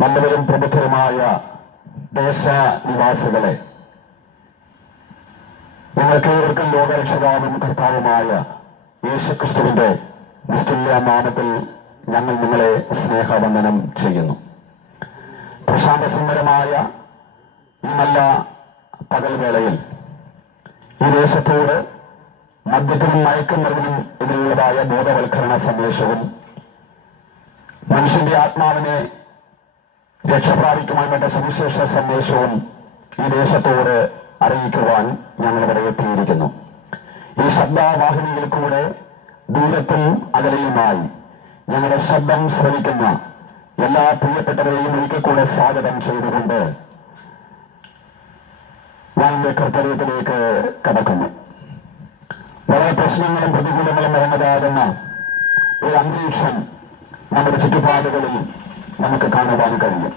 നല്ലവരും ദേശ ദേശനിവാസികളെ നിങ്ങൾക്ക് ഏവർക്കും ലോകരക്ഷിതാവും കർത്താവുമായ യേശുക്രിസ്തുവിന്റെ നിസ്തുല്യ നാമത്തിൽ ഞങ്ങൾ നിങ്ങളെ സ്നേഹവന്ദനം ചെയ്യുന്നു. പ്രശാന്തസുന്ദരമായ ഈ നല്ല പകൽവേളയിൽ ഈ ദേശത്തോട് മദ്യത്തിനും മയക്കുമരുന്നിനും എതിരുള്ളതായ ബോധവൽക്കരണ സന്ദേശവും മനുഷ്യന്റെ ആത്മാവിനെ രക്ഷപ്രാപിക്കുവാൻ വേണ്ട സുവിശേഷ സന്ദേശവും ഈ ദേശത്തോട് അറിയിക്കുവാൻ ഞങ്ങൾ ഇവിടെ എത്തിയിരിക്കുന്നു. ഈ ശബ്ദവാഹിനിയിൽ കൂടെ ദൂരത്തും അകലെയുമായി ഞങ്ങളുടെ ശബ്ദം ശ്രമിക്കുന്ന എല്ലാ പ്രിയപ്പെട്ടവരെയും ഒരിക്കൽ കൂടെ സ്വാഗതം ചെയ്തുകൊണ്ട് ഞാൻ കർത്തവ്യത്തിലേക്ക് കടക്കുന്നു. വളരെ പ്രശ്നങ്ങളും പ്രതികൂലങ്ങളും നിറഞ്ഞതാകുന്ന ഒരു അന്തരീക്ഷം നമ്മുടെ ചുറ്റുപാടുകളിൽ നമുക്ക് കാണുവാൻ കഴിയും.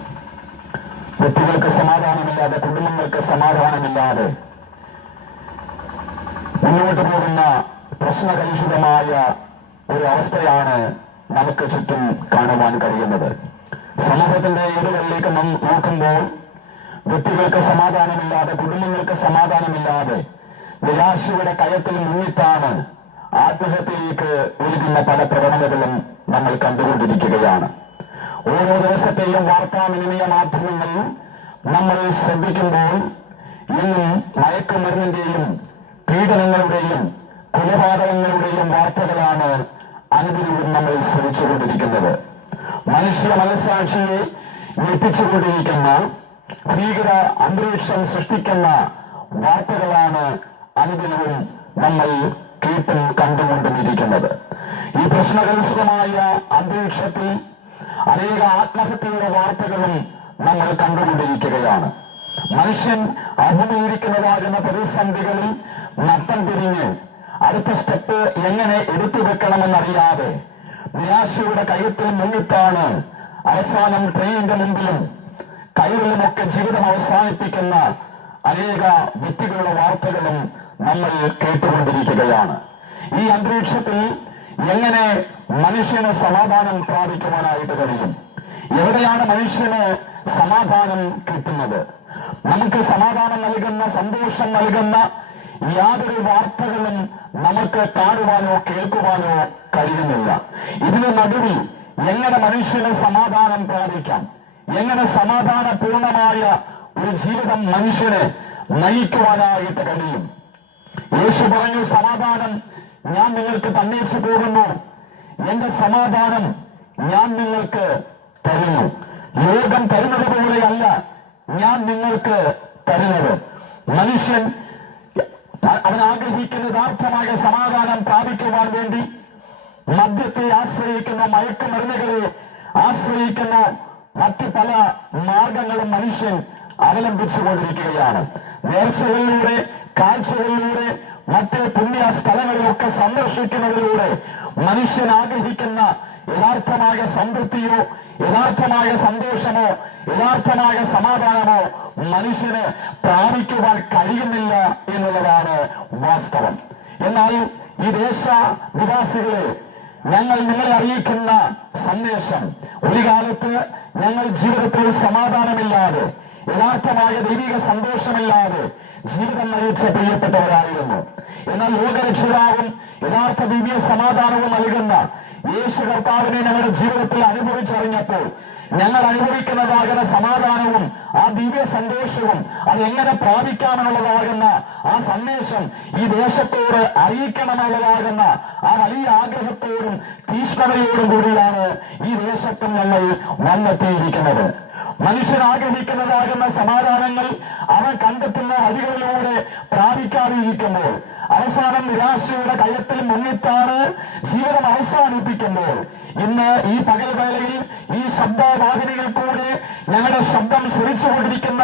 വ്യക്തികൾക്ക് സമാധാനമില്ലാതെ കുടുംബങ്ങൾക്ക് സമാധാനമില്ലാതെ മുന്നോട്ട് പോകുന്ന പ്രശ്നകലുഷിതമായ ഒരു അവസ്ഥയാണ് നമുക്ക് ചുറ്റും കാണുവാൻ കഴിയുന്നത്. സമൂഹത്തിന്റെ ഏടുകളിലേക്ക് നാം നോക്കുമ്പോൾ വ്യക്തികൾക്ക് സമാധാനമില്ലാതെ കുടുംബങ്ങൾക്ക് സമാധാനമില്ലാതെ നിരാശയുടെ കയത്തിൽ മുന്നിട്ടാണ് ആത്മഹത്യയിലേക്ക് ഒഴുകുന്ന പല പ്രവണതകളും നമ്മൾ കണ്ടുകൊണ്ടിരിക്കുകയാണ്. ഓരോ ദിവസത്തെയും വാർത്താവിനിമയ മാധ്യമങ്ങൾ നമ്മൾ ശ്രദ്ധിക്കുമ്പോൾ ഇന്ന് മയക്കുമരുന്നിന്റെയും പീഡനങ്ങളുടെയും കൊലപാതകങ്ങളുടെയും വാർത്തകളാണ് അനുദിനവും നമ്മൾ ശ്രമിച്ചുകൊണ്ടിരിക്കുന്നത്. മനുഷ്യ മനസ്സാക്ഷിയെ ഞെട്ടിച്ചുകൊണ്ടിരിക്കുന്ന ഭീകര അന്തരീക്ഷം സൃഷ്ടിക്കുന്ന വാർത്തകളാണ് അനുദിനവും നമ്മൾ കേട്ടും കണ്ടുകൊണ്ടുമിരിക്കുന്നത്. ഈ പ്രശ്നകലുഷിതമായ അന്തരീക്ഷത്തിൽ അനേക ആത്മഹത്യയുടെ വാർത്തകളും നമ്മൾ കണ്ടുകൊണ്ടിരിക്കുകയാണ്. മനുഷ്യൻ അഭിമുഖീകരിക്കുന്നതാകുന്ന പ്രതിസന്ധികളിൽ നട്ടം തിരിഞ്ഞ് അടുത്ത സ്റ്റെപ്പ് എങ്ങനെ എടുത്തു വെക്കണമെന്നറിയാതെ നിരാശയുടെ കയ്യത്തിൽ മുന്നിട്ടാണ് അവസാനം ട്രെയിനിന്റെ മുമ്പിലും കയ്യിലുമൊക്കെ ജീവിതം അവസാനിപ്പിക്കുന്ന അനേക വ്യക്തികളുടെ വാർത്തകളും നമ്മൾ കേട്ടുകൊണ്ടിരിക്കുകയാണ്. ഈ അന്തരീക്ഷത്തിൽ എങ്ങനെ മനുഷ്യന് സമാധാനം പ്രാപിക്കുവാനായിട്ട് കഴിയും? എവിടെയാണ് മനുഷ്യന് സമാധാനം കിട്ടുന്നത്? നമുക്ക് സമാധാനം നൽകുന്ന സന്തോഷം നൽകുന്ന യാതൊരു വാർത്തകളും നമുക്ക് കാണുവാനോ കേൾക്കുവാനോ കഴിയുന്നില്ല. ഇതിന് നടുവിൽ എങ്ങനെ മനുഷ്യന് സമാധാനം പ്രാപിക്കാം? എങ്ങനെ സമാധാനപൂർണമായ ഒരു ജീവിതം മനുഷ്യനെ നയിക്കുവാനായിട്ട് കഴിയും? യേശു പറഞ്ഞു സമാധാനം ഞാൻ നിങ്ങൾക്ക് തന്നേച്ചു പോകുന്നു. എന്റെ സമാധാനം ഞാൻ നിങ്ങൾക്ക് തരുന്നു. ലോകം തരുന്നത് പോലെയല്ല ഞാൻ നിങ്ങൾക്ക് തരുന്നത്. മനുഷ്യൻ അവൻ ആഗ്രഹിക്കുന്ന യഥാർത്ഥമായ സമാധാനം പ്രാപിക്കുവാൻ വേണ്ടി മദ്യത്തെ ആശ്രയിക്കുന്ന മയക്കുമരുന്നുകളെ ആശ്രയിക്കുന്ന മറ്റു പല മാർഗങ്ങളും മനുഷ്യൻ അവലംബിച്ചുകൊണ്ടിരിക്കുകയാണ്. നേർച്ചകളിലൂടെ കാഴ്ചകളിലൂടെ മറ്റ് പുണ്യ സ്ഥലങ്ങളിലൊക്കെ സന്ദർശിക്കുന്നതിലൂടെ മനുഷ്യൻ ആഗ്രഹിക്കുന്ന യഥാർത്ഥമായ സംതൃപ്തിയോ യഥാർത്ഥമായ സന്തോഷമോ യഥാർത്ഥമായ സമാധാനമോ മനുഷ്യന് പ്രാപിക്കുവാൻ കഴിയുന്നില്ല എന്നുള്ളതാണ് വാസ്തവം. എന്നാൽ ഈ ദേശ നിവാസികളെ ഞങ്ങൾ നിങ്ങളെ അറിയിക്കുന്ന സന്ദേശം ഒരു കാലത്ത് ഞങ്ങൾ ജീവിതത്തിൽ സമാധാനമില്ലാതെ യഥാർത്ഥമായ ദൈവിക സന്തോഷമില്ലാതെ ജീവിതം നയിച്ച പ്രിയപ്പെട്ടവരായിരുന്നു എന്നാൽ ലോകരക്ഷിതാവും യഥാർത്ഥ ദിവ്യ സമാധാനവും നൽകുന്ന യേശു കർത്താവിനെ ഞങ്ങളുടെ ജീവിതത്തിൽ അനുഭവിച്ചറിഞ്ഞപ്പോൾ ഞങ്ങൾ അനുഭവിക്കുന്നതാകുന്ന സമാധാനവും ആ ദിവ്യ സന്ദേശവും അത് എങ്ങനെ പ്രാപിക്കാമെന്നുള്ളതാകുന്ന ആ സന്ദേശം ഈ ദേശത്തോട് അറിയിക്കണമെന്നുള്ളതാകുന്ന ആ വലിയ ആഗ്രഹത്തോടും തീഷ്ണതയോടും കൂടിയാണ് ഈ ദേശത്തും ഞങ്ങൾ വന്നെത്തിയിരിക്കുന്നത്. മനുഷ്യൻ ആഗ്രഹിക്കുന്നതാകുന്ന സമാധാനങ്ങൾ അവൻ കണ്ടെത്തുന്ന വഴികളിലൂടെ പ്രാപിക്കാതിരിക്കുമ്പോൾ അവസാനം നിരാശയുടെ കയത്തിൽ മുന്നിട്ടാണ് ജീവിതം അവസാനിപ്പിക്കുമ്പോൾ ഇന്ന് ഈ പകൽവേളയിൽ ഈ ശബ്ദവാഹിനികൾ കൂടെ ഞങ്ങളുടെ ശബ്ദം ശ്രമിച്ചുകൊണ്ടിരിക്കുന്ന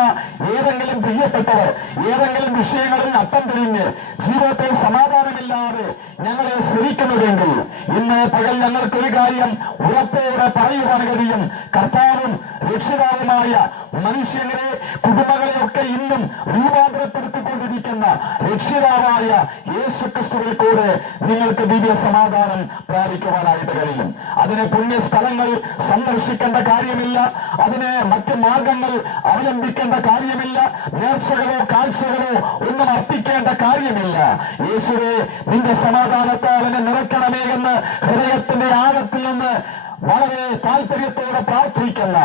ഏതെങ്കിലും പ്രിയപ്പെട്ടവർ ഏതെങ്കിലും വിഷയങ്ങളിൽ അട്ടം തിരിഞ്ഞ് ജീവിതത്തിൽ സമാധാനമില്ലാതെ ഞങ്ങളെ ശ്രമിക്കുന്നുവെങ്കിൽ ഇന്ന് പകൽ ഞങ്ങൾക്കൊരു കാര്യം ഉറപ്പോടെ പറയുവാൻ കഴിയും. കർത്താവും രക്ഷിതാവുമായ മനുഷ്യനെ കുടുംബങ്ങളെയൊക്കെ ഇന്നും രൂപാന്തരപ്പെടുത്തിക്കൊണ്ടിരിക്കുന്ന രക്ഷിതാവായ യേശു ക്രിസ്തുവിൽ കൂടെ നിങ്ങൾക്ക് ദിവ്യ സമാധാനം പ്രാപിക്കുവാനായിട്ട് കഴിയും. അതിന് പുണ്യ സ്ഥലങ്ങൾ സന്ദർശിക്കേണ്ട കാര്യമില്ല. അതിനെ മറ്റ് മാർഗങ്ങൾ അവലംബിക്കേണ്ട കാര്യമില്ല. നേർച്ചകളോ കാഴ്ചകളോ ഒന്നും അർപ്പിക്കേണ്ട കാര്യമില്ല. യേശുവെ നിന്റെ സമാധാനത്താൽ എന്നെ നിറയ്ക്കണമേ എന്ന് ഹൃദയത്തിന്റെ ആഴത്തിൽ നിന്ന് വളരെ താല്പര്യത്തോടെ പ്രാർത്ഥിക്കുന്ന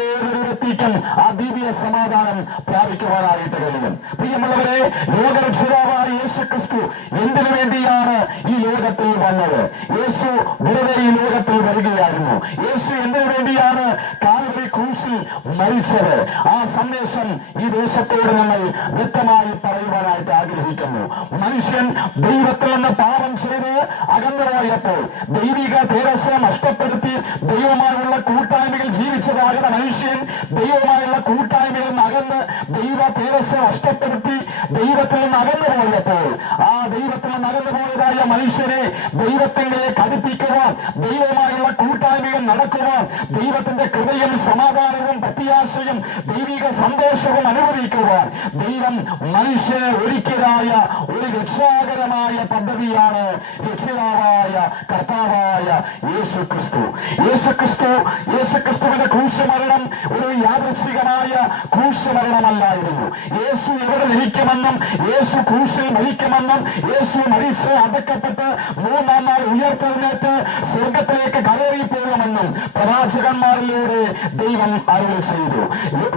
ഏതൊരു വ്യക്തിക്കും ആ ദിവ്യ സമാധാനം പ്രാപിക്കുവാനായിട്ട് കഴിയും. പ്രിയമുള്ളവരെ ലോകരക്ഷിതാവായ യേശു ക്രിസ്തു എന്തിനു വേണ്ടിയാണ് ഈ ലോകത്തിൽ വന്നത്? യേശു വെറുതെ ഈ ലോകത്തിൽ വരികയായിരുന്നു. യേശു എന്തിനു വേണ്ടിയാണ് കാൽവരി ക്രൂശിൽ മരിച്ചത്? ആ സന്ദേശം ഈ ദേശത്തോട് നമ്മൾ വ്യക്തമായി പറയുവാനായിട്ട് ആഗ്രഹിക്കുന്നു. മനുഷ്യൻ ദൈവത്തിൽ നിന്ന് പാപം ചെയ്ത് അകന്നുപോയപ്പോൾ ദൈവിക തേജസ് നഷ്ടപ്പെടുത്തി ദൈവമായുള്ള കൂട്ടായ്മയിൽ ജീവിച്ചതാകുന്ന മനുഷ്യൻ ദൈവമായുള്ള കൂട്ടായ്മയിൽ നിന്ന് അകന്ന് ദൈവ തേജസ് നഷ്ടപ്പെടുത്തി ദൈവത്തിൽ നിന്ന് അകന്നു പോയപ്പോൾ ആ ദൈവത്തിൽ നിന്ന് അകന്നു പോയതായ മനുഷ്യനെ ദൈവത്തിലേക്ക് കടുപ്പിക്കുവാൻ ദൈവമായുള്ള കൂട്ടായ്മകൾ നടക്കുവാൻ ദൈവത്തിന്റെ കൃപയും സമാധാനവും പ്രത്യാശയും ദൈവിക സന്തോഷവും അനുഭവിക്കുവാൻ ദൈവം മനുഷ്യന് ഒരുക്കിയതായ ഒരു രക്ഷാകരമായ പദ്ധതിയാണ് രക്ഷിതാവായ കർത്താവായ യേശു ക്രിസ്തു. യേശു ക്രിസ്തു യേശു ക്രിസ്തുവിന്റെ ക്രൂശമരണം ഒരു യാദൃച്ഛികമായ ക്രൂശമരണമല്ലായിരുന്നു. യേശു എവിടെ നിൽക്കുമെന്നും യേശു ക്രൂശിൽ മരിക്കുമെന്നും യേശു മരിച്ച് അടക്കപ്പെട്ട് മൂന്നാം നാൾ ഉയർത്തെഴുന്നേറ്റ് സ്വർഗത്തിലേക്ക് കയറി പോകുമെന്നും പ്രവാചകന്മാരിലൂടെ ദൈവം അരുൾ ചെയ്തു.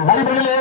ബൈബിളിലെ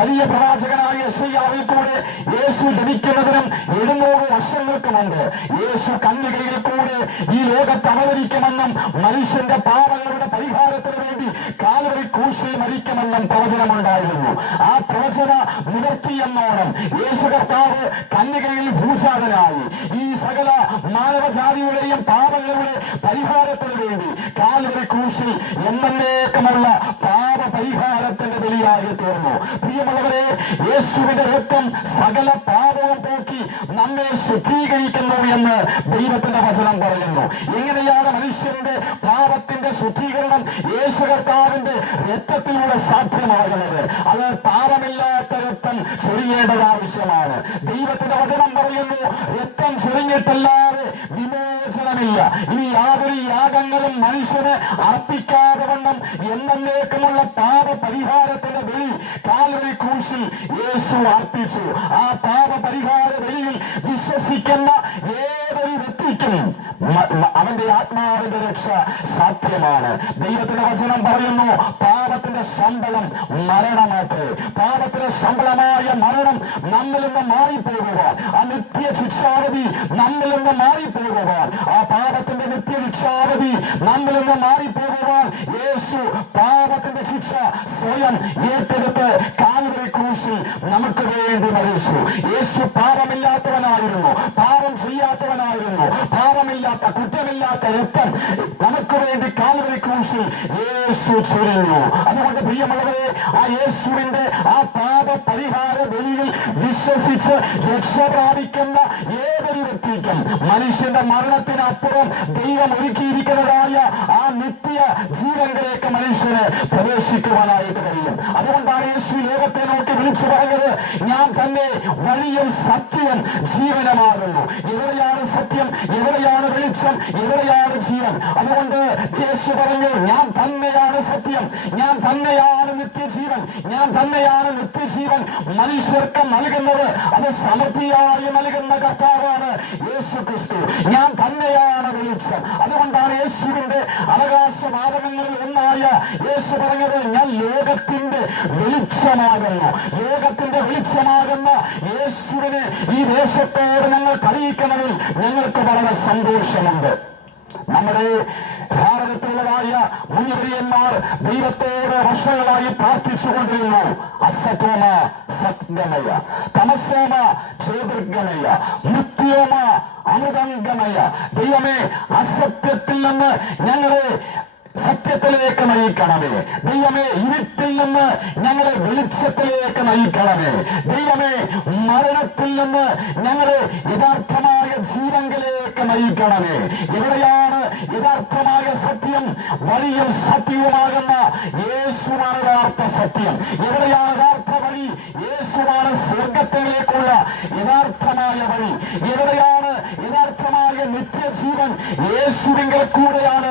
വലിയ പ്രവാചകനായ യശയ്യാവിൽ കൂടെ യേശു ജനിക്കുന്നതിനും എഴുന്നൂറ് വർഷങ്ങൾക്ക് മുമ്പ് യേശു കന്യകയിൽ കൂടെ ഈ ലോകത്ത് അവതരിക്കുമെന്നും മനുഷ്യന്റെ പാപങ്ങളുടെ പരിഹാരത്തിന് വേണ്ടി കാലറി കൂശി മരിക്കുമെന്നും പ്രവചനമുണ്ടായിരുന്നു. ആ പ്രവചന നിവർത്തിയെന്നോണം യേശു കർത്താവ് കന്യകയിൽ ഭൂചാതനായി. ഈ സകല മാനവജാതിയുടെയും പാപങ്ങളുടെ പരിഹാരത്തിന് വേണ്ടി കാലറി കൂശി എന്നേക്കുമുള്ള പാപ പരിഹാരത്തിന്റെ ബലിയായി തീർന്നു പ്രിയമുള്ളവരെ യേശുവിന്റെ രക്തം സകല പാപവും പോക്കി നമ്മെ ശുദ്ധീകരിക്കുന്നു എന്ന് ദൈവത്തിന്റെ വചനം പറയുന്നു. എങ്ങനെയാണ് മനുഷ്യന്റെ പാപത്തിന്റെ ശുദ്ധീകരണം യേശു കർത്താവിന്റെ രക്തത്തിലൂടെ സാധ്യമാകുന്നത്. അത് പാപമില്ലാത്ത രക്തം ചൊരിയേണ്ടത് ആവശ്യമാണ്. ദൈവത്തിന്റെ വചനം പറയുന്നു രക്തം ചൊരിഞ്ഞിട്ടല്ലാതെ വിമോചനമില്ല. ഇനി യാതൊരു യാഗങ്ങളും മനുഷ്യന് അർപ്പിക്കാതെ വണ്ണം എന്നേക്കുമുള്ള പാപ പരിഹാരത്തിന്റെ ബലി കാൽവരി ക്രൂശിൽ യേശു അർപ്പിച്ചു. ആ പാപ പരിഹാര ബലിയിൽ വിശ്വസിക്കുന്ന ഏതൊരു മ- അവന്റെ ആത്മാവിന്റെ രക്ഷ സാധ്യമാണ് ദൈവത്തിന്റെ വചനം പറയുന്നു പാപത്തിന്റെ ശമ്പളം മരണമാത്രേ പാപത്തിന്റെ ശമ്പളമായ മരണം നമ്മിൽ നിന്ന് മാറിപ്പോകുവാൻ. ആ നിത്യ ശിക്ഷാവധി നമ്മിൽ നിന്ന് മാറിപ്പോകുവാൻ. ആ പാപത്തിന്റെ നിത്യ ശിക്ഷാവധി നമ്മിൽ നിന്ന് മാറിപ്പോകുവാൻ യേശു പാപത്തിന്റെ ശിക്ഷ സ്വയം ഏറ്റെടുത്ത് കാൽവരി ക്രൂശിൽ നമുക്ക് വേണ്ടി മരിച്ചു. യേശു പാപമില്ലാത്തവനായിരുന്നു. പാപം ചെയ്യാത്തവനായിരുന്നു പാപമില്ലാത്ത കുറ്റമില്ലാത്ത രക്തം നമുക്ക് വേണ്ടി കാൽവരി ക്രൂശിൽ യേശു ചൊരിഞ്ഞു അതുകൊണ്ട് പ്രിയമുള്ളവരെ ആ യേശുവിന്റെ ആ പാപ പരിഹാര ബലിയിൽ വിശ്വസിച്ച് രക്ഷ പ്രാപിക്കുന്ന ഏതൊരു വ്യക്തിക്കും മനുഷ്യന്റെ മരണത്തിനപ്പുറം ദൈവം ഒരുക്കിയിരിക്കുന്നതായ ആ നിത്യ ജീവനിലേക്ക് മനുഷ്യന് പ്രവേശിക്കുവാനായിട്ട് കഴിയും. അതുകൊണ്ടാണ് യേശു ലോകത്തെ നോക്കി വിളിച്ചു പറഞ്ഞത് ഞാൻ തന്നെ വഴിയും സത്യം ജീവനമാകുന്നു. എവിടെയാണ് സത്യം? എവിടെയാണ് വെളിച്ചം? എവിടെയാണ് ജീവൻ? അതുകൊണ്ട് യേശു പറഞ്ഞു ഞാൻ തന്നെയാണ് സത്യം. ഞാൻ തന്നെയാണ് നിത്യജീവൻ. ഞാൻ തന്നെയാണ് നിത്യജീവൻ. മനുഷ്യർക്ക് നൽകുന്നത് അത് സമൃദ്ധിയായി നൽകുന്ന കർത്താവാണ് യേശു ക്രിസ്തു. ഞാൻ തന്നെയാണ് വെളിച്ചം. അതുകൊണ്ടാണ് യേശുവിന്റെ അവകാശവാദങ്ങളിൽ ഒന്നായ യേശു പറഞ്ഞത് ഞാൻ ലോകത്തിന്റെ വെളിച്ചമാകുന്നു. ലോകത്തിന്റെ വെളിച്ചമാകുന്ന യേശുവിനെ ഈ ദേശത്തോട് ഞങ്ങൾ അറിയിക്കുന്നതിൽ ഞങ്ങൾക്ക് വളരെ സന്തോഷമുണ്ട്. നമ്മുടെ ഭാരതത്തിലുള്ളതായ മുനിവര്യന്മാർ ദൈവത്തോട് വർഷങ്ങളായി പ്രാർത്ഥിച്ചുകൊണ്ടിരുന്നു. അസത്തോമ സത്ഗമയ തമസോമ ജ്യോതിർഗമയ മൃത്യോമ അമൃതംഗമയ ദൈവമേ അസത്യത്തിൽ നിന്ന് ഞങ്ങളെ സത്യത്തിലേക്ക് നയിക്കണമേ. ദൈവമേ ഇരുട്ടിൽ നിന്ന് ഞങ്ങളെ വെളിച്ചത്തിലേക്ക് നയിക്കണമേ. ദൈവമേ മരണത്തിൽ നിന്ന് ഞങ്ങളെ യഥാർത്ഥമായ ജീവങ്കിലേക്ക് നയിക്കണമേ. എവിടെയാണ് യഥാർത്ഥമായ സത്യം? വഴിയും സത്യവുമാകുന്ന യേശുമാണ് യഥാർത്ഥ സത്യം. എവിടെയാണ് യഥാർത്ഥ വഴി? യേശുമാണ് സ്വർഗത്തിലേക്കുള്ള യഥാർത്ഥമായ വഴി. എവിടെയാണ് യഥാർത്ഥമായ നിത്യജീവൻ? യേശുവിങ്കൽ കൂടെയാണ്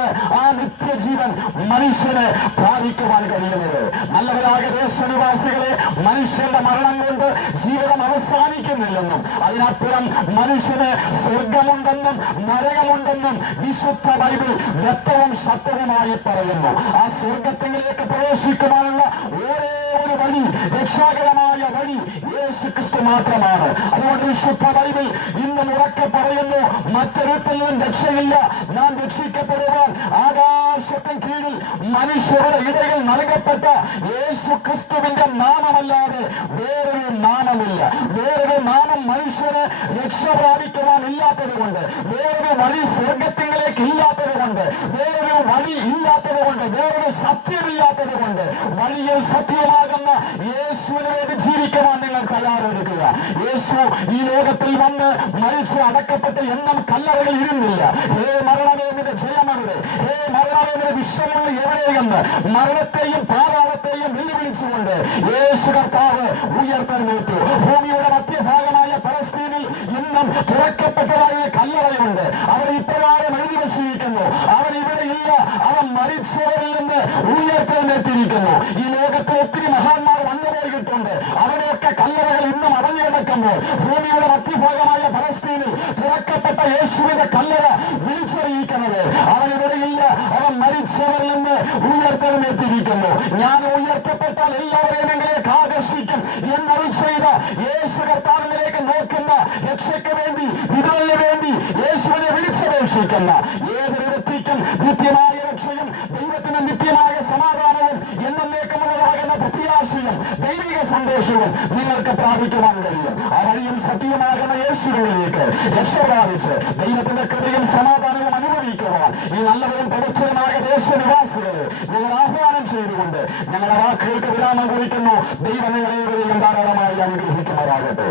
മനുഷ്യന് ബാധിക്കുവാൻ കഴിയുന്നത്. നല്ലവരായ ദേശനിവാസികളെ മനുഷ്യന്റെ മരണം കൊണ്ട് ജീവിതം അവസാനിക്കുന്നില്ലെന്നും അതിനപ്പുറം മനുഷ്യന് സ്വർഗമുണ്ടെന്നും നരകമുണ്ടെന്നും വിശുദ്ധ ബൈബിൾ വ്യക്തവും സത്യവുമായി പറയുന്നു. ആ സ്വർഗത്തിലേക്ക് പ്രവേശിക്കുവാനുള്ള ഒരേ ഒരു വഴി രക്ഷാകരമായ വഴി യേശു ക്രിസ്തു മാത്രമാണ്. അതുകൊണ്ട് വിശുദ്ധ ബൈബിൾ ഇന്നും ഉറക്കെ പറയുന്നു മറ്റൊരുത്തിൽ രക്ഷയില്ല. നാം രക്ഷിക്കപ്പെടുവാൻ ആകാശത്തിന് കീഴിൽ മനുഷ്യരുടെ ഇടയിൽ നൽകപ്പെട്ട യേശു ക്രിസ്തുവിന്റെ നാമമല്ലാതെ വേറൊരു നാമമില്ല. വേറൊരു നാമം മനുഷ്യന് രക്ഷ പ്രാപിക്കുവാൻ ഇല്ലാത്തത് കൊണ്ട് വേറൊരു വഴി സ്വർഗത്തിലേക്ക് ഇല്ലാത്തത് കൊണ്ട് വേറൊരു വഴി ഇല്ലാത്തത് കൊണ്ട് വേറൊരു സത്യമില്ലാത്തത് കൊണ്ട് വഴിയിൽ സത്യമാകുന്ന യേശുവിന് വേണ്ടി ജീവിക്കുവാൻ നിങ്ങൾ തയ്യാറെടുക്കുക. യേശു ഈ ലോകത്തിൽ വന്ന് മരിച്ച് അടക്കപ്പെട്ട് എണ്ണം കല്ലറകൾ ഇരുന്നില്ല. ഹേ മരണമേ നിന്റെ ജയമെവിടെ ഹേ മരണമേ നിന്റെ എവിടെയെന്ന് മരണത്തെയും പാതാളത്തെയും വെല്ലുവിളിച്ചുകൊണ്ട് യേശു കർത്താവ് ഉയർത്തെഴുന്നേറ്റു ഭൂമിയുടെ മധ്യഭാഗമായ പലസ്തീനിൽ ഇന്നും തുറക്കപ്പെട്ടതായ കല്ലറയുണ്ട്. അവർ ഇപ്രകാരം എഴുതി വച്ചിരിക്കുന്നു. അവൻ ഇവിടെ ഇല്ല. അവൻ മരിച്ചവരിൽ നിന്ന് ഉയർത്തെഴുന്നേറ്റിരിക്കുന്നു ഈ ലോകത്തിൽ ഒത്തിരി മഹാന്മാർ വന്നുപോയിട്ടുണ്ട് അവരെയൊക്കെ കല്ലറകൾ ഇന്നും അടഞ്ഞു കിടക്കുമ്പോൾ ഭൂമിയുടെ മധ്യഭാഗമായ പലസ്തീനിൽ തുറക്കപ്പെട്ട യേശുവിന്റെ കല്ലറ വിളിച്ചറിയിക്കുന്നത്. അവൻ ഇവിടെ ഇല്ല. മരിച്ചവരിൽ നിന്ന് ഉയർത്തെഴുന്നേറ്റിരിക്കുന്നു ഞാൻ ഉയർത്തപ്പെട്ടാൽ എല്ലാവരെയും നിങ്ങളിലേക്ക് ആകർഷിക്കും എന്നറി ചെയ്ത യേശു കർത്താവിലേക്ക് നോക്കുന്ന രക്ഷയ്ക്ക് വേണ്ടി വിടുതലിന് വേണ്ടി യേശുവിനെ വിളിച്ചപേക്ഷിക്കുന്ന ഏതൊരു നിത്യമായ രക്ഷയും ദൈവത്തിന് നിത്യമായ സമാധാനവും എന്നേക്കുമുള്ളതാകുന്ന പ്രത്യാശയും ദൈവിക സന്തോഷവും നിങ്ങൾക്ക് പ്രാപിക്കുവാൻ കഴിയും. ആ വഴിയും സത്യമാകുന്ന യേശുവിലേക്ക് രക്ഷ പ്രാപിച്ച് ദൈവത്തിന്റെ കൃപയും അനുഭവിക്കുവാൻ ഈ നല്ലവരും പവിത്രമായ ദേശനിവാസികളെ ഞങ്ങൾ ആഹ്വാനം ചെയ്തുകൊണ്ട് ഞങ്ങളുടെ വാക്കുകൾക്ക് വിരാമം കുറിക്കുന്നു. ദൈവം ധാരാളമായി അനുഗ്രഹിക്കുമാറാകട്ടെ.